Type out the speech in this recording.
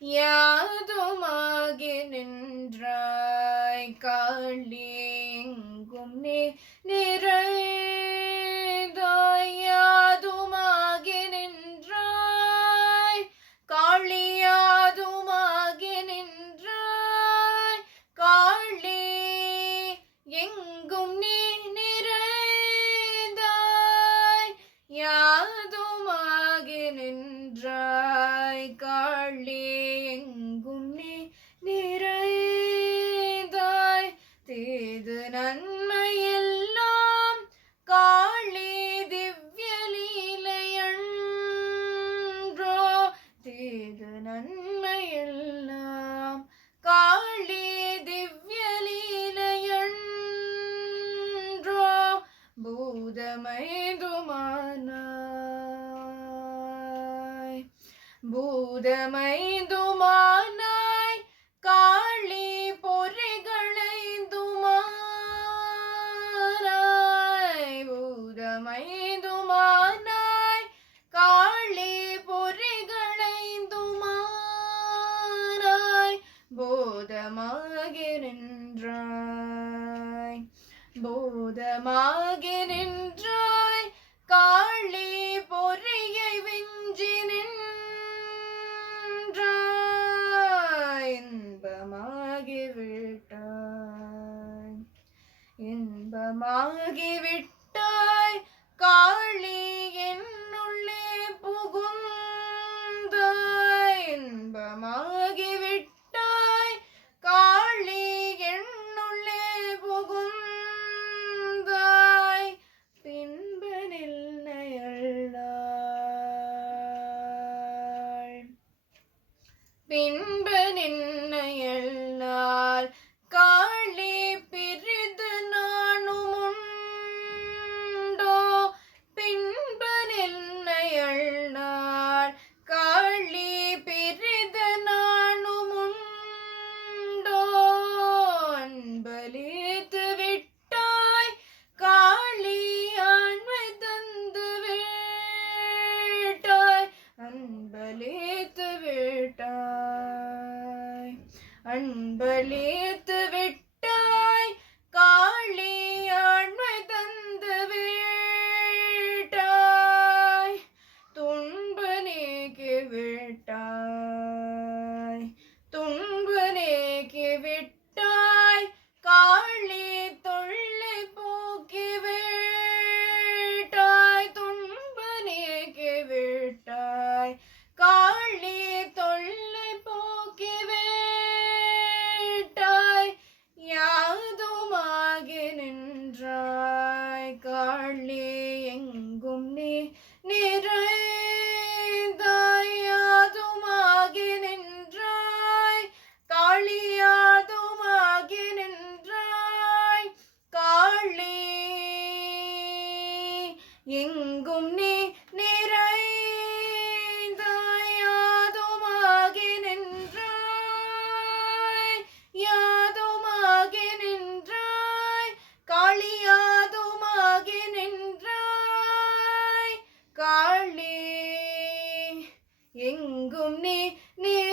யாதுமாக நின்றாய் காளி எங்கும் பூதமைந்துமானாய் காளி பொறிகளைந்துமாராய் பூதமைந்துமானாய் காளி பொறிகளைந்துமாராய் போதமாகின்றாய் போதமாகின்றாய் காளி விட்டாய். இன்பமாகி விட்டாய். காளி அன்பளித்து அள்ளி எங்கும் நீ நிறைந்தாயாதுமாகி நின்றாய். காளியாதுமாகி நின்றாய். காளி எங் ni ni